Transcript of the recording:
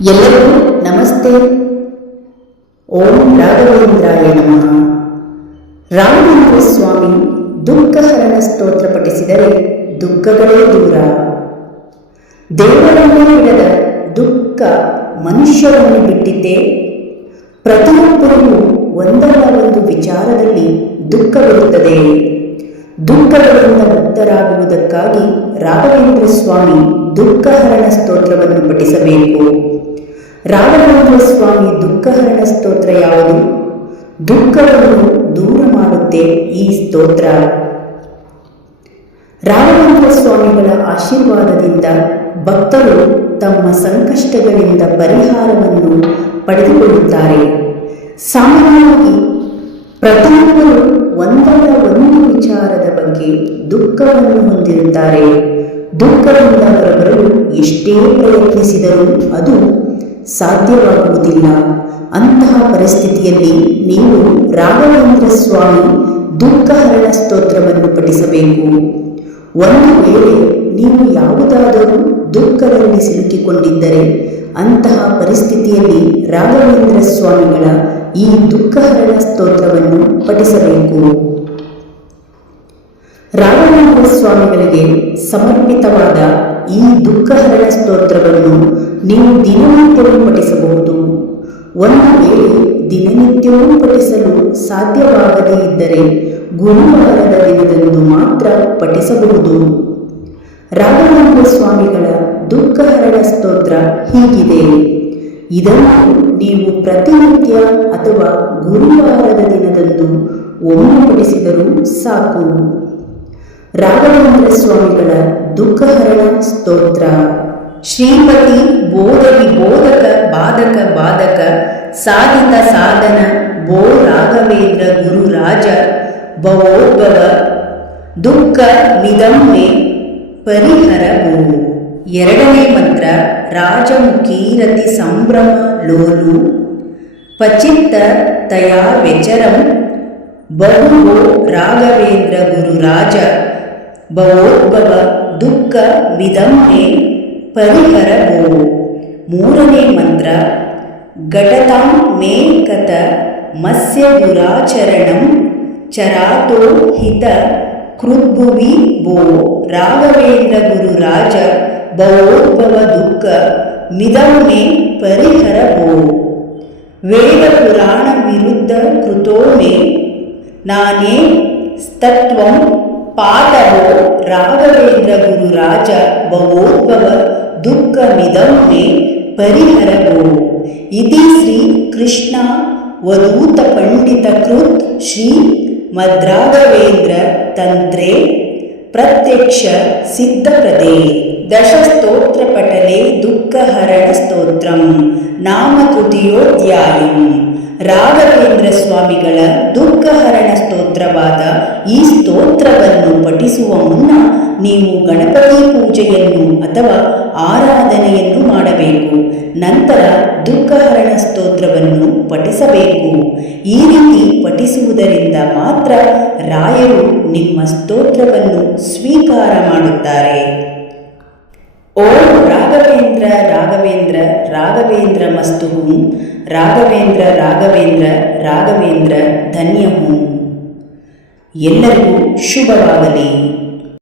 ಎಲ್ಲರಿಗೂ ನಮಸ್ತೆ. ಓಂ ರಾಘವೇಂದ್ರಾಯ ನಮಃ. ರಾಮೇಂದ್ರ ಸ್ವಾಮಿ ದುಃಖಹರಣ ಸ್ತೋತ್ರ ಪಠಿಸಿದರೆ ದುಃಖಗಳೇ ದೂರ. ದೇವರನ್ನೇ ಬಿಡದ ದುಃಖ ಮನುಷ್ಯರನ್ನು ಬಿಟ್ಟಿದ್ದೇ. ಪ್ರತಿಯೊಬ್ಬರಿಗೂ ಒಂದಲ್ಲ ಒಂದು ವಿಚಾರದಲ್ಲಿ ದುಃಖವಿರುತ್ತದೆ ದುಃಖಗಳಿಂದ ಮುಕ್ತರಾಗುವುದಕ್ಕಾಗಿ ರಾಘವೇಂದ್ರ ಸ್ವಾಮಿ ದುಃಖಹರಣ ಸ್ತೋತ್ರವನ್ನು ಪಠಿಸಬೇಕು. ರಾಘವೇಂದ್ರ ಸ್ವಾಮಿ ದುಃಖಹರಣ ಸ್ತೋತ್ರ ಯಾವುದು? ದುಃಖವನ್ನು ದೂರ ಮಾಡುತ್ತೆ ಈ ಸ್ತೋತ್ರ. ರಾಘವೇಂದ್ರ ಸ್ವಾಮಿಗಳ ಆಶೀರ್ವಾದದಿಂದ ಭಕ್ತರು ತಮ್ಮ ಸಂಕಷ್ಟಗಳಿಂದ ಪರಿಹಾರವನ್ನು ಪಡೆದುಕೊಳ್ಳುತ್ತಾರೆ. ಸಾಮಾನ್ಯವಾಗಿ ಪ್ರತಿಯೊಬ್ಬರು ಒಂದಲ್ಲ ಒಂದು ವಿಚಾರದ ಬಗ್ಗೆ ದುಃಖವನ್ನು ಹೊಂದಿರುತ್ತಾರೆ. ದುಃಖದಿಂದ ಹೊರಬರಲು ಎಷ್ಟೇ ಪ್ರಯತ್ನಿಸಿದರೂ ಅದು ಸಾಧ್ಯವಾಗುವುದಿಲ್ಲ. ಅಂತಹ ಪರಿಸ್ಥಿತಿಯಲ್ಲಿ ನೀವು ರಾಘವೇಂದ್ರ ಸ್ವಾಮಿ ದುಃಖಹರಣ ಸ್ತೋತ್ರವನ್ನು ಪಠಿಸಬೇಕು. ಒಂದು ವೇಳೆ ನೀವು ಯಾವುದಾದರೂ ದುಃಖದಲ್ಲಿ ಸಿಲುಕಿಕೊಂಡಿದ್ದರೆ ಅಂತಹ ಪರಿಸ್ಥಿತಿಯಲ್ಲಿ ರಾಘವೇಂದ್ರ ಸ್ವಾಮಿಗಳ ಈ ದುಃಖಹರಣ ಸ್ತೋತ್ರವನ್ನು ಪಠಿಸಬೇಕು. ರಾಘವೇಂದ್ರ ಸ್ವಾಮಿಗಳಿಗೆ ಸಮರ್ಪಿತವಾದ ಈ ದುಃಖಹರಣ ಸ್ತೋತ್ರವನ್ನು ನೀವು ದಿನನಿತ್ಯವೂ ಪಠಿಸಬಹುದು ಒಂದು ವೇಳೆ ದಿನನಿತ್ಯವೂ ಪಠಿಸಲು ಸಾಧ್ಯವಾಗದೇ ಇದ್ದರೆ ಗುರುವಾರದ ದಿನದಂದು ಮಾತ್ರ ಪಠಿಸಬಹುದು. ರಾಘವೇಂದ್ರ ಸ್ವಾಮಿಗಳ ದುಃಖಹರಣ ಸ್ತೋತ್ರ ಹೀಗಿದೆ. ಇದನ್ನು ನೀವು ಪ್ರತಿನಿತ್ಯ ಅಥವಾ ಗುರುವಾರದ ದಿನದಂದು ಒಮ್ಮೆ ಪಠಿಸಿದರೂ ಸಾಕು. ರಾಘವೇಂದ್ರ ಸ್ವಾಮಿಗಳ ದುಃಖಹರಣ ಸ್ತೋತ್ರ. ಶ್ರೀಮತಿ ಬೋಧವಿ ಬೋಧಕ ಬಾಧಕ ಬಾಧಕ ಸಾಧಿತ ಸಾಧನ, ಬೋ ರಾಘವೇಂದ್ರ ಗುರುರಾಜ, ಭವೋದ್ಭವ, ದುಃಖ ನಿಧಮ್ಮೆ ಪರಿಹರ ಪರಿಹರವು ಎರಡನೇ ಮಂತ್ರ ರಾಜಮುಖೀರತಿ ಸಂಭ್ರಮ ಲೋಲು, ಪಚಿತ್ತ ತಯಾ ವ್ಯಚರಂ, ಬಹು ರಾಘವೇಂದ್ರ ಗುರುರಾಜ, ಭವೋದ್ಭವ ದುಃಖ ವಿದಮ್ಮೆ ಪರಿಹರವೋ ಮೂರನೇ ಮಂತ್ರ ಘಟತಾಂ ಮೇ ಕಥ ಮತ್ಸ್ಯ ದುರಾಚರಣಂ ಚರಾತೋ ಹಿತ ಕೃದ್ಭುವಿ ಭೋ ರಾಘವೇಂದ್ರ ಗುರುರಾಜ ಭವೋದ್ಭವ ದುಃಖ ಮಿದಮ್ಮೆ ಪರಿಹರವೋ ವೇದ ಪುರಾಣ ವಿರುದ್ಧ ಕೃತೋ ಮೇ ನಾನೇ ಸ್ತತ್ವಂ ಪಾಠವೋ ರಾಘವೇಂದ್ರ ಗುರುರಾಜ ಭವೋದ್ಭವ ದುಃಖ ನಿಧಮ್ಮೆ ಪರಿಹರವೋ. ಇತಿ ಶ್ರೀ ಕೃಷ್ಣ ವಧೂತ ಪಂಡಿತ ಕೃತ್ ಶ್ರೀ ಮದ್ರಾಘವೇಂದ್ರ ತಂತ್ರೆ ಪ್ರತ್ಯಕ್ಷ ಸಿದ್ಧಪ್ರದೇ. ದಶಸ್ತೋತ್ರ ಪಟಲೆ ದುಃಖಹರಣ ಸ್ತೋತ್ರಂ. ನಾಮಕೃತಿಯೋಧ್ಯಾಯಂ ರಾಘವೇಂದ್ರ ಸ್ವಾಮಿಗಳ ದುಃಖಹರಣ ಸ್ತೋತ್ರವಾದ ಈ ಸ್ತೋತ್ರವನ್ನು ಪಠಿಸುವ ಮುನ್ನ ನೀವು ಗಣಪತಿ ಪೂಜೆಯನ್ನು ಅಥವಾ ಆರಾಧನೆಯನ್ನು ಮಾಡಬೇಕು. ನಂತರ ದುಃಖಹರಣ ಸ್ತೋತ್ರವನ್ನು ಪಠಿಸಬೇಕು. ಈ ರೀತಿ ಪಠಿಸುವುದರಿಂದ ಮಾತ್ರ ರಾಯರು ನಿಮ್ಮ ಸ್ತೋತ್ರವನ್ನು ಸ್ವೀಕಾರ ಮಾಡುತ್ತಾರೆ. ಓಂ ರಾಘವೇಂದ್ರ ರಾಘವೇಂದ್ರ ರಾಘವೇಂದ್ರ ಮಸ್ತು ಹೂಂ ರಾಘವೇಂದ್ರ ರಾಘವೇಂದ್ರ ರಾಘವೇಂದ್ರ ಧನ್ಯ ಹೂಂ ಎಲ್ಲರಿಗೂ ಶುಭವಾಗಲಿ